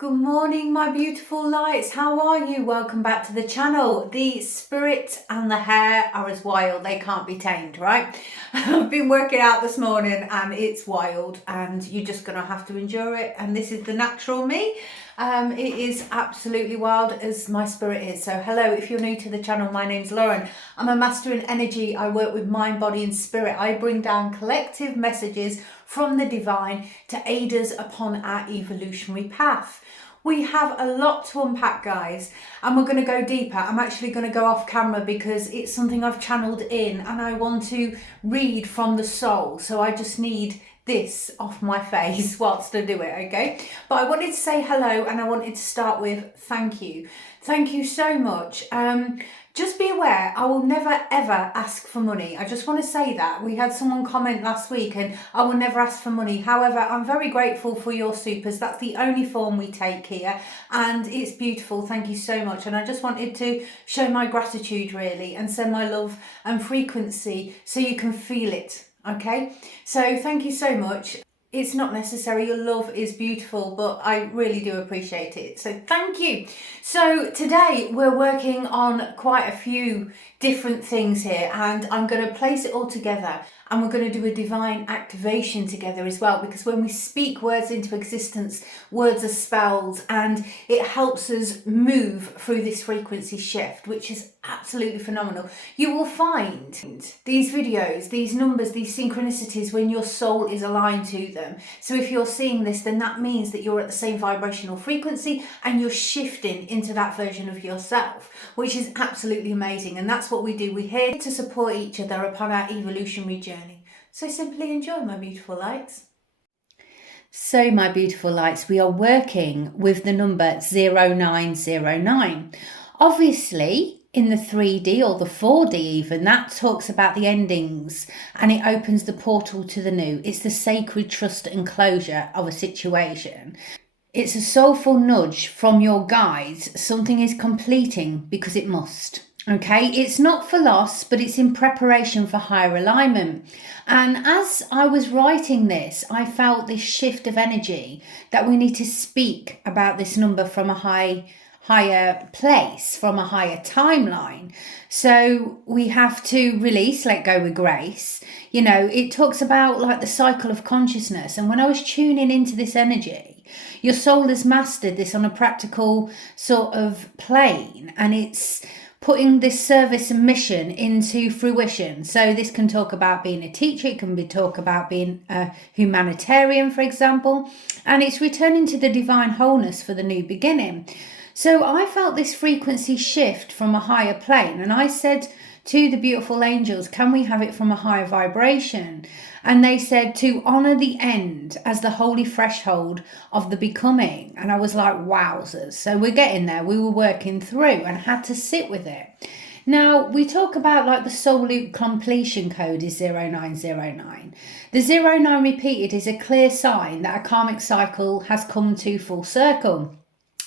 Good morning, my beautiful lights. How are you? Welcome back to the channel. The spirit and the hair are as wild. They can't be tamed, right? I've been working out this morning and it's wild and you're just going to have to endure it. And this is the natural me. It is absolutely wild as my spirit is. So hello, if you're new to the channel, my name's Lauren. I'm a master in energy. I work with mind, body and spirit. I bring down collective messages from the divine to aid us upon our evolutionary path. We have a lot to unpack, guys, and we're going to go deeper. I'm actually going to go off camera because it's something I've channeled in and I want to read from the soul. So I just need this off my face whilst I do it, okay? But I wanted to say hello and I wanted to start with thank you. Thank you so much. Just be aware, I will never ever ask for money. I just want to say that. We had someone comment last week and I will never ask for money. However, I'm very grateful for your supers. That's the only form we take here and it's beautiful. Thank you so much. And I just wanted to show my gratitude really and send my love and frequency so you can feel it. Okay, so thank you so much. It's not necessary, your love is beautiful, but I really do appreciate it. So thank you. So today we're working on quite a few different things here and I'm going to place it all together and we're going to do a divine activation together as well, because when we speak words into existence, words are spells and it helps us move through this frequency shift, which is absolutely phenomenal. You will find these videos, these numbers, these synchronicities when your soul is aligned to them. So if you're seeing this, then that means that you're at the same vibrational frequency and you're shifting into that version of yourself, which is absolutely amazing. And that's what we do. We're here to support each other upon our evolutionary journey. So simply enjoy, my beautiful lights. So my beautiful lights, we are working with the number 0909. Obviously, in the 3D or the 4D even, that talks about the endings and it opens the portal to the new. It's the sacred trust and closure of a situation. It's a soulful nudge from your guides. Something is completing because it must. Okay, it's not for loss, but it's in preparation for higher alignment. And as I was writing this, I felt this shift of energy that we need to speak about this number from a higher place, from a higher timeline. So we have to release, let go with grace. You know, it talks about like the cycle of consciousness. And when I was tuning into this energy, your soul has mastered this on a practical sort of plane, and it's putting this service and mission into fruition. So this can talk about being a teacher, it can talk about being a humanitarian, for example, and it's returning to the divine wholeness for the new beginning. So I felt this frequency shift from a higher plane, and I said to the beautiful angels, can we have it from a higher vibration? And they said to honor the end as the holy threshold of the becoming. And I was like, wowzers. So we're getting there. We were working through and had to sit with it. Now, we talk about like the soul loop completion code is 0909. The 09 repeated is a clear sign that a karmic cycle has come to full circle.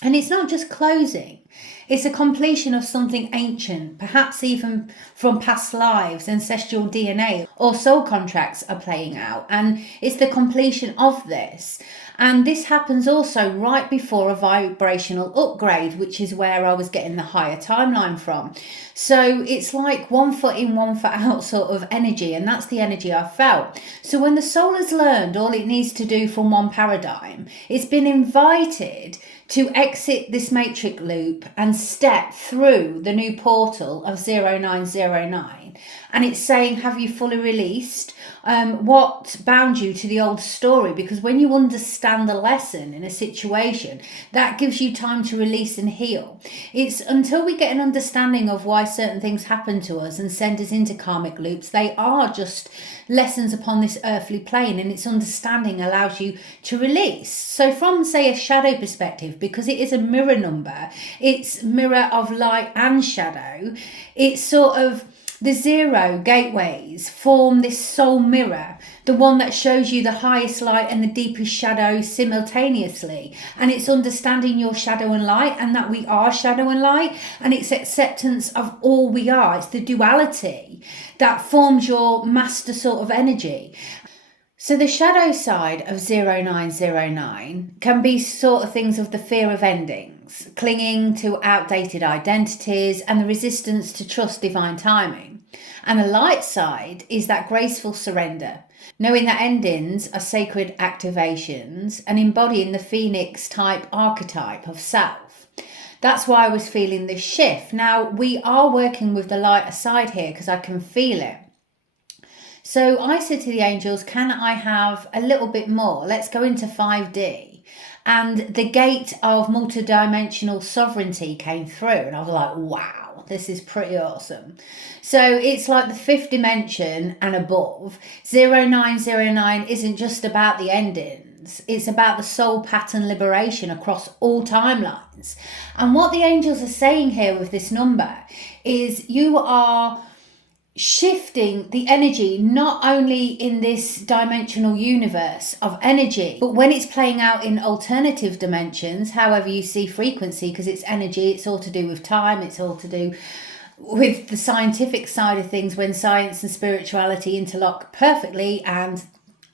And it's not just closing, it's a completion of something ancient, perhaps even from past lives, ancestral DNA or soul contracts are playing out. And it's the completion of this. And this happens also right before a vibrational upgrade, which is where I was getting the higher timeline from. So it's like 1 foot in, 1 foot out sort of energy. And that's the energy I felt. So when the soul has learned all it needs to do from one paradigm, it's been invited to exit this matrix loop and step through the new portal of 0909. And it's saying, have you fully released what bound you to the old story? Because when you understand the lesson in a situation, that gives you time to release and heal. It's until we get an understanding of why certain things happen to us and send us into karmic loops, they are just lessons upon this earthly plane, and its understanding allows you to release. So from, say, a shadow perspective, because it is a mirror number, it's mirror of light and shadow, it's sort of the 0 gateways form this soul mirror, the one that shows you the highest light and the deepest shadow simultaneously. And it's understanding your shadow and light, and that we are shadow and light, and it's acceptance of all we are. It's the duality that forms your master sort of energy. So the shadow side of 0909 can be sort of things of the fear of endings, clinging to outdated identities and the resistance to trust divine timing. And the light side is that graceful surrender, knowing that endings are sacred activations and embodying the phoenix type archetype of self. That's why I was feeling this shift. Now, we are working with the lighter side here because I can feel it. So I said to the angels, can I have a little bit more? Let's go into 5D. And the gate of multidimensional sovereignty came through. And I was like, wow, this is pretty awesome. So it's like the fifth dimension and above. 0909 isn't just about the endings. It's about the soul pattern liberation across all timelines. And what the angels are saying here with this number is you are shifting the energy not only in this dimensional universe of energy, but when it's playing out in alternative dimensions, however you see frequency, because it's energy, it's all to do with time, it's all to do with the scientific side of things, when science and spirituality interlock perfectly, and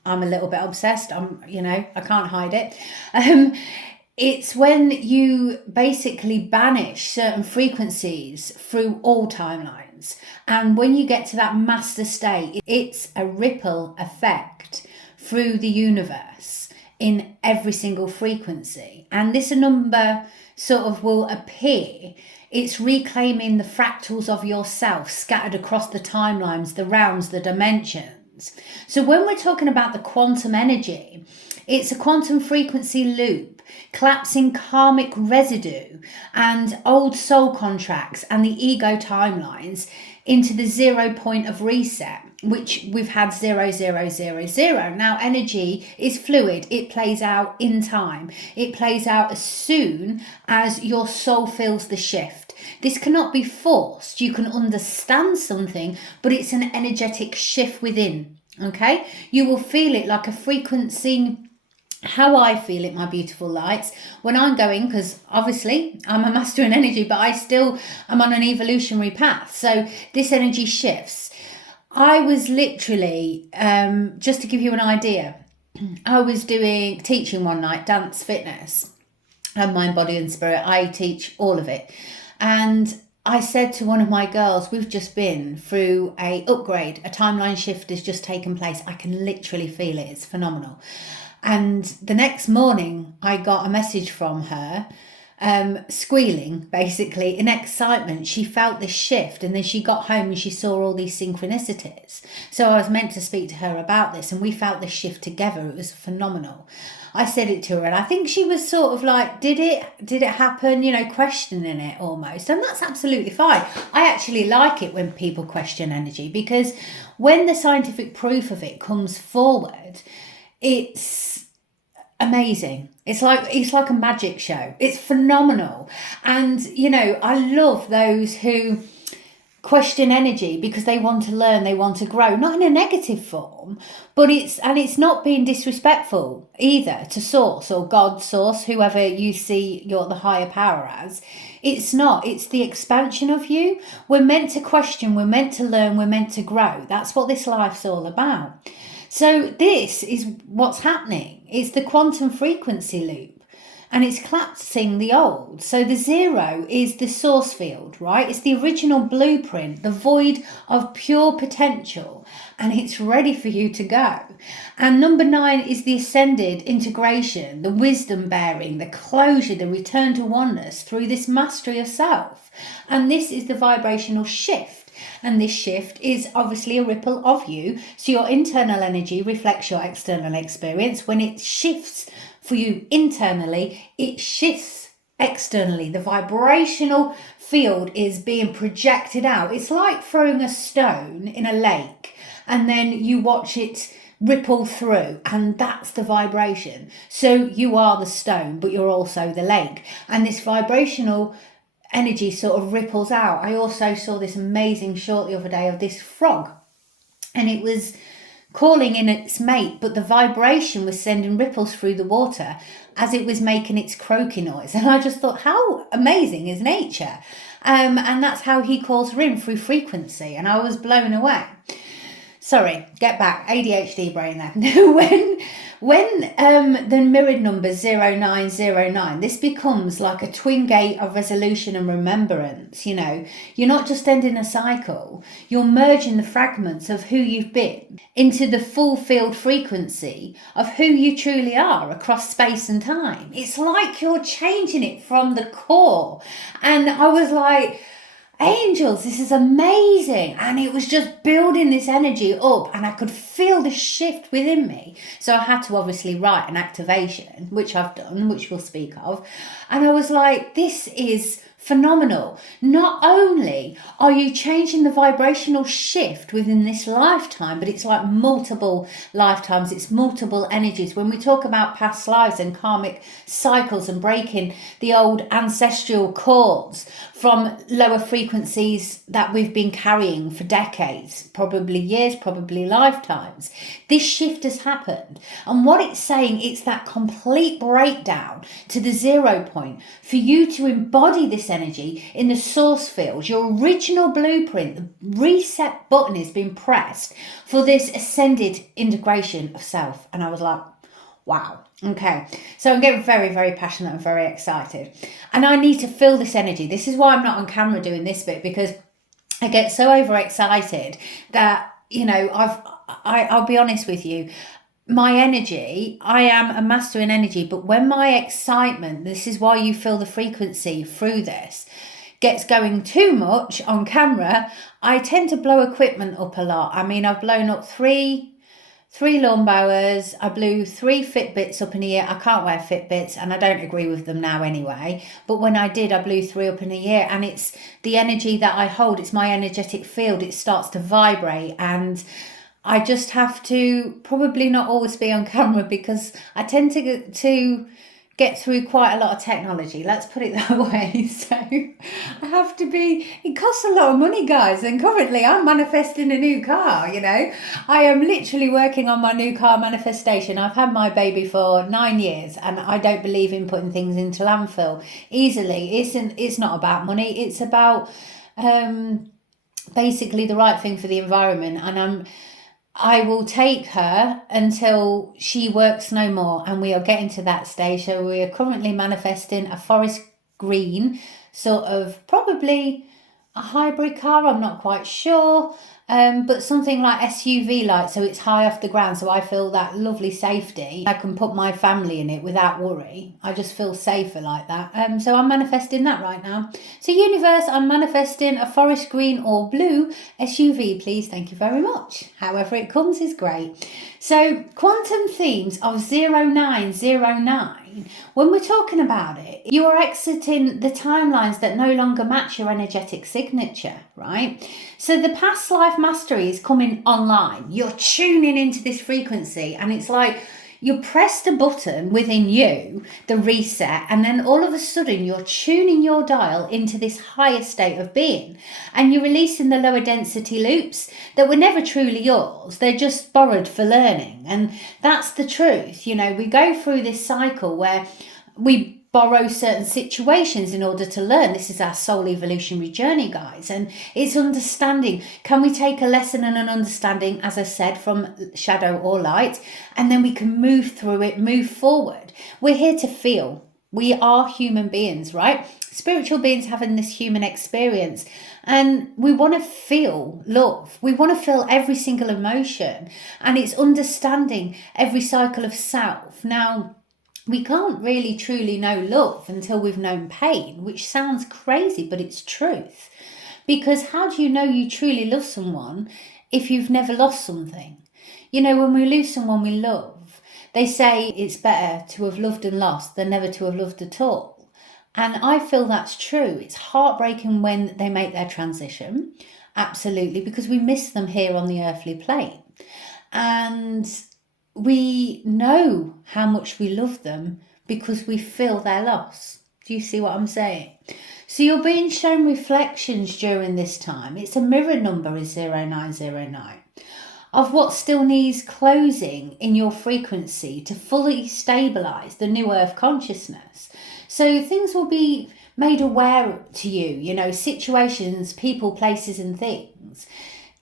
I'm a little bit obsessed, I can't hide it. It's when you basically banish certain frequencies through all timelines. And when you get to that master state, it's a ripple effect through the universe in every single frequency. And this number sort of will appear. It's reclaiming the fractals of yourself scattered across the timelines, the realms, the dimensions. So when we're talking about the quantum energy, it's a quantum frequency loop, collapsing karmic residue and old soul contracts and the ego timelines into the 0 point of reset, which we've had 0000. Now, energy is fluid. It plays out in time. It plays out as soon as your soul feels the shift. This cannot be forced. You can understand something, but it's an energetic shift within, okay? You will feel it like a frequency. How I feel it, my beautiful lights, when I'm going, because obviously I'm a master in energy, but I still am on an evolutionary path. So this energy shifts. I was literally, just to give you an idea, I was teaching one night, dance, fitness, and mind, body and spirit. I teach all of it. And I said to one of my girls, we've just been through a upgrade, a timeline shift has just taken place. I can literally feel it. It's phenomenal. And the next morning, I got a message from her, squealing, basically, in excitement. She felt this shift, and then she got home and she saw all these synchronicities. So I was meant to speak to her about this, and we felt this shift together. It was phenomenal. I said it to her, and I think she was sort of like, did it happen, questioning it almost. And that's absolutely fine. I actually like it when people question energy, because when the scientific proof of it comes forward, it's amazing. It's like a magic show. It's phenomenal. And, I love those who question energy because they want to learn, they want to grow, not in a negative form, but it's not being disrespectful either to source or God, source, whoever you see the higher power as. It's not. It's the expansion of you. We're meant to question, we're meant to learn, we're meant to grow. That's what this life's all about. So this is what's happening. It's the quantum frequency loop, and it's collapsing the old. So the 0 is the source field, right? It's the original blueprint, the void of pure potential, and it's ready for you to go. And number 9 is the ascended integration, the wisdom bearing, the closure, the return to oneness through this mastery of self. And this is the vibrational shift. And this shift is obviously a ripple of you. So your internal energy reflects your external experience. When it shifts for you internally, it shifts externally. The vibrational field is being projected out. It's like throwing a stone in a lake and then you watch it ripple through, and that's the vibration. So you are the stone, but you're also the lake. And this vibrational energy sort of ripples out. I also saw this amazing short the other day of this frog, and it was calling in its mate, but the vibration was sending ripples through the water as it was making its croaky noise. And I just thought, how amazing is nature? And that's how he calls her in, through frequency. And I was blown away. Sorry, get back, ADHD brain there. when the mirrored number 0909, this becomes like a twin gate of resolution and remembrance. You know, you're not just ending a cycle, you're merging the fragments of who you've been into the full field frequency of who you truly are across space and time. It's like you're changing it from the core. And I was like, angels, this is amazing. And it was just building this energy up, and I could feel the shift within me. So I had to obviously write an activation, which I've done, which we'll speak of. And I was like, this is phenomenal. Not only are you changing the vibrational shift within this lifetime, but it's like multiple lifetimes, it's multiple energies. When we talk about past lives and karmic cycles and breaking the old ancestral cords from lower frequencies that we've been carrying for decades, probably years, probably lifetimes, this shift has happened. And what it's saying, it's that complete breakdown to the 0 point for you to embody this energy in the source field. Your original blueprint, the reset button has been pressed for this ascended integration of self. And I was like, wow. Okay, so I'm getting very, very passionate and very excited. And I need to feel this energy. This is why I'm not on camera doing this bit, because I get so overexcited that, you know, I'll be honest with you. My energy, I am a master in energy, but when my excitement, this is why you feel the frequency through this, gets going too much on camera, I tend to blow equipment up a lot. I mean, I've blown up three lawnmowers. I blew 3 Fitbits up in a year. I can't wear Fitbits and I don't agree with them now anyway. But when I did, I blew 3 up in a year, and it's the energy that I hold. It's my energetic field. It starts to vibrate, and I just have to probably not always be on camera because I tend to get through quite a lot of technology, let's put it that way. So I have to be, it costs a lot of money, guys, and currently I'm manifesting a new car. You know, I am literally working on my new car manifestation. I've had my baby for 9 years, and I don't believe in putting things into landfill easily. It's not about money, it's about basically the right thing for the environment. And I will take her until she works no more, and we are getting to that stage. So we are currently manifesting a forest green, sort of probably a hybrid car, I'm not quite sure, but something like SUV like, so it's high off the ground, so I feel that lovely safety. I can put my family in it without worry. I just feel safer like that. So I'm manifesting that right now. So universe, I'm manifesting a forest green or blue SUV, please, thank you very much. However it comes is great. So quantum themes of 0909, when we're talking about it, you are exiting the timelines that no longer match your energetic signature, right? So the past life mastery is coming online. You're tuning into this frequency, and it's like you pressed a button within you, the reset, and then all of a sudden you're tuning your dial into this higher state of being, and you're releasing the lower density loops that were never truly yours. They're just borrowed for learning, and that's the truth. You know, we go through this cycle where we borrow certain situations in order to learn. This is our soul evolutionary journey, guys, and it's understanding. Can we take a lesson and an understanding, as I said, from shadow or light, and then we can move through it, move forward. We're here to feel. We are human beings, right? Spiritual beings having this human experience, and we want to feel love. We want to feel every single emotion, and it's understanding every cycle of self. Now, we can't really truly know love until we've known pain, which sounds crazy, but it's truth. Because how do you know you truly love someone if you've never lost something? You know, when we lose someone we love, they say it's better to have loved and lost than never to have loved at all. And I feel that's true. It's heartbreaking when they make their transition, absolutely, because we miss them here on the earthly plane. And we know how much we love them because we feel their loss. Do you see what I'm saying? So you're being shown reflections during this time. It's a mirror number is 0909 of what still needs closing in your frequency to fully stabilize the new earth consciousness. So things will be made aware to you, you know, situations, people, places and things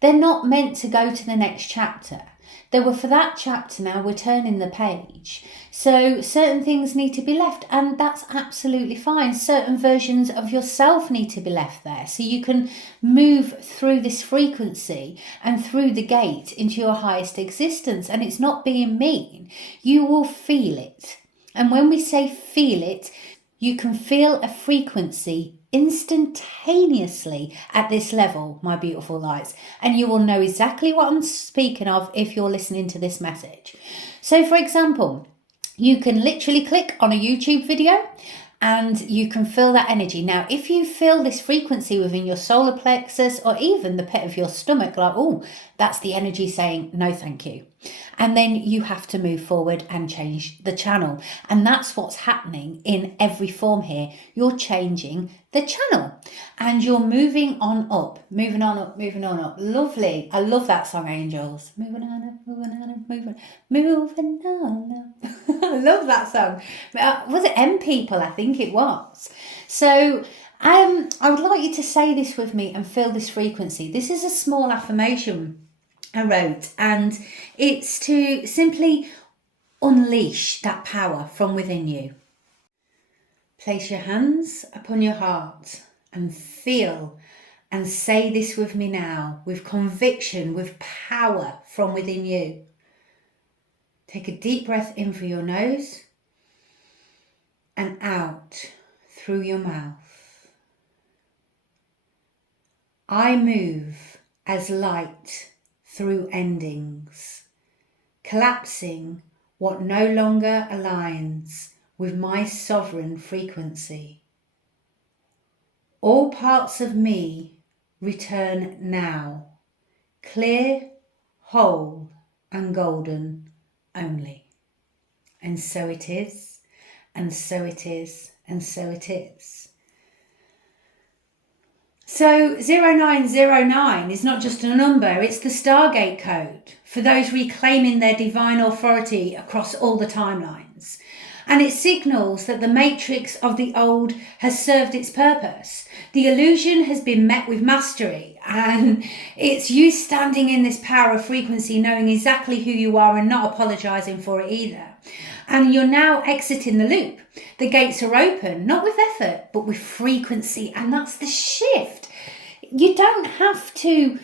They're not meant to go to the next chapter. They were for that chapter, now we're turning the page. So certain things need to be left, and that's absolutely fine. Certain versions of yourself need to be left there so you can move through this frequency and through the gate into your highest existence. And it's not being mean. You will feel it. And when we say feel it, you can feel a frequency instantaneously at this level, my beautiful lights, and you will know exactly what I'm speaking of if you're listening to this message. So for example, you can literally click on a YouTube video and you can feel that energy. Now, if you feel this frequency within your solar plexus or even the pit of your stomach, like, oh, that's the energy saying no thank you. And then you have to move forward and change the channel. And that's what's happening in every form here. You're changing the channel and you're moving on up, moving on up, moving on up. Lovely. I love that song, Angels. Moving on up, moving on up, moving on up. I love that song. Was it M People? I think it was. So I would like you to say this with me and feel this frequency. This is a small affirmation I wrote, and it's to simply unleash that power from within you. Place your hands upon your heart and feel and say this with me now, with conviction, with power from within you. Take a deep breath in through your nose and out through your mouth. I move as light through endings, collapsing what no longer aligns with my sovereign frequency. All parts of me return now, clear, whole, and golden only. And so it is, and so it is, and so it is. So 0909 is not just a number, it's the Stargate code for those reclaiming their divine authority across all the timelines. And it signals that the matrix of the old has served its purpose. The illusion has been met with mastery, and it's you standing in this power of frequency, knowing exactly who you are and not apologizing for it either. And you're now exiting the loop. The gates are open, not with effort, but with frequency. And that's the shift. You don't have to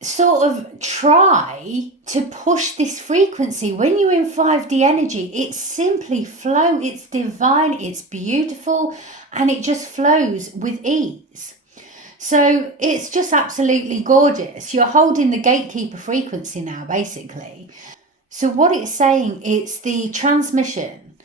sort of try to push this frequency. When you're in 5D energy, it simply flows. It's divine, it's beautiful, and it just flows with ease. So it's just absolutely gorgeous. You're holding the gatekeeper frequency now, basically. So what it's saying, it's the transmission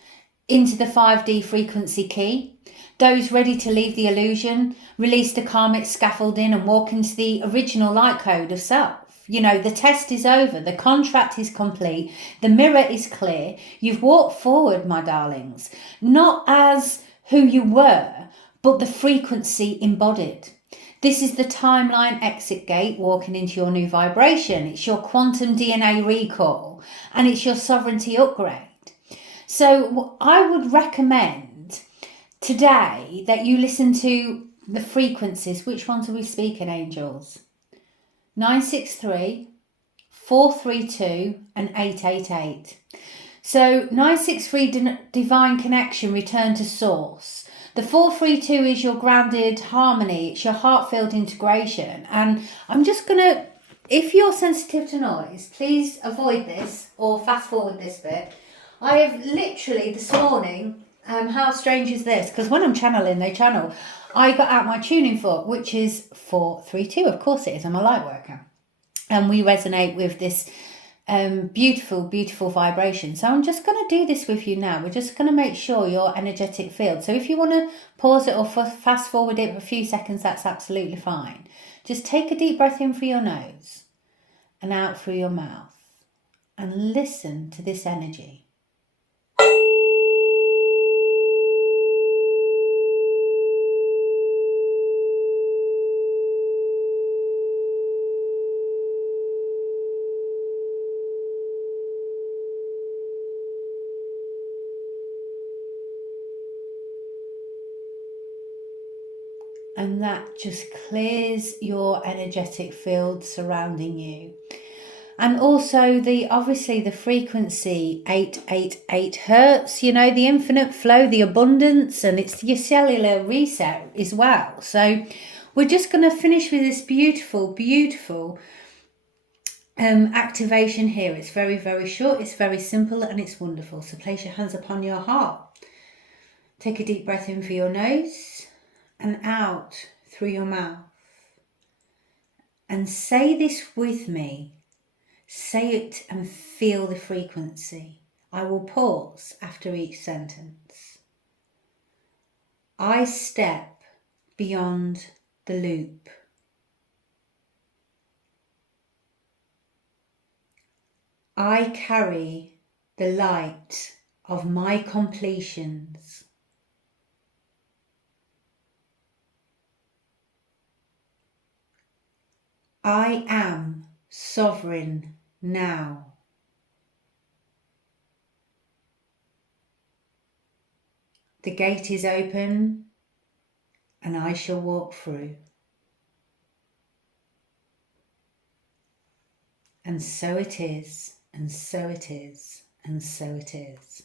into the 5D frequency key. Those ready to leave the illusion, release the karmic scaffolding and walk into the original light code of self. You know, the test is over, the contract is complete, the mirror is clear. You've walked forward, my darlings, not as who you were, but the frequency embodied. This is the timeline exit gate, walking into your new vibration. It's your quantum DNA recall, and it's your sovereignty upgrade. So I would recommend today that you listen to the frequencies. Which ones are we speaking, Angels? 963, 432 and 888. So 963, divine connection, return to source. The 432 is your grounded harmony. It's your heart-filled integration. And I'm just going to, if you're sensitive to noise, please avoid this or fast forward this bit. I have literally this morning, how strange is this? Because when I'm channeling, they channel. I got out my tuning fork, which is 432. Of course it is. I'm a light worker. And we resonate with this beautiful, beautiful vibration. So I'm just going to do this with you now. We're just going to make sure your energetic field. So if you want to pause it or fast forward it for a few seconds, that's absolutely fine. Just take a deep breath in through your nose and out through your mouth and listen to this energy. And that just clears your energetic field surrounding you. And also obviously the frequency 888 hertz, you know, the infinite flow, the abundance, and it's your cellular reset as well. So we're just going to finish with this beautiful, beautiful activation here. It's very, very short, it's very simple, and it's wonderful. So place your hands upon your heart. Take a deep breath in through your nose and out through your mouth. And say this with me. Say it and feel the frequency. I will pause after each sentence. I step beyond the loop. I carry the light of my completions. I am sovereign now. The gate is open and I shall walk through. And so it is, and so it is, and so it is.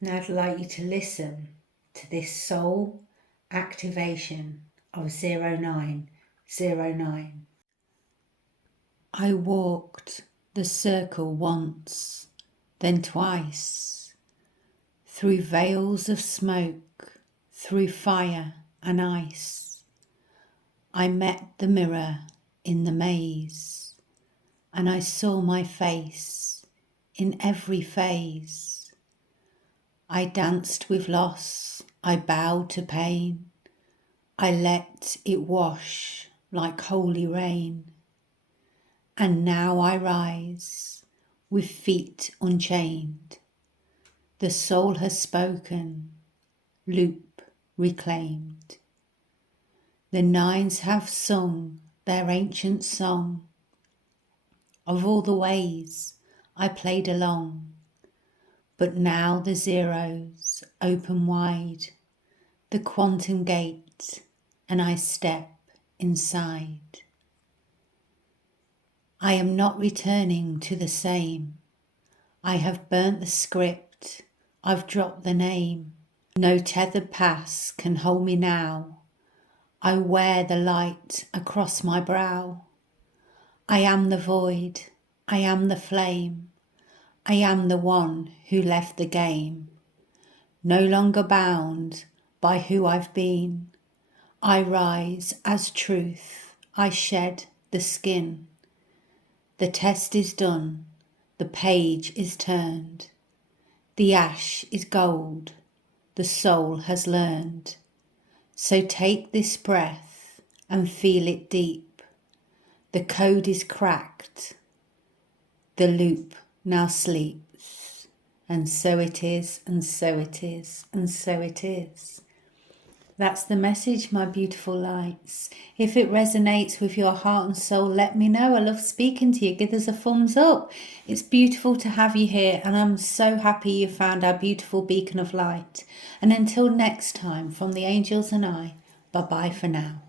Now I'd like you to listen to this soul activation of 0909. I walked the circle once, then twice, through veils of smoke, through fire and ice. I met the mirror in the maze, and I saw my face in every phase. I danced with loss, I bowed to pain, I let it wash like holy rain. And now I rise with feet unchained. The soul has spoken, loop reclaimed. The nines have sung their ancient song of all the ways I played along. But now the zeros open wide, the quantum gate, and I step inside. I am not returning to the same. I have burnt the script, I've dropped the name. No tethered past can hold me now. I wear the light across my brow. I am the void, I am the flame. I am the one who left the game. No longer bound by who I've been. I rise as truth, I shed the skin. The test is done, the page is turned. The ash is gold, the soul has learned. So take this breath and feel it deep. The code is cracked, the loop now sleeps. And so it is, and so it is, and so it is. That's the message, my beautiful lights. If it resonates with your heart and soul, let me know. I love speaking to you. Give us a thumbs up. It's beautiful to have you here, and I'm so happy you found our beautiful beacon of light. And until next time, from the angels and I, bye-bye for now.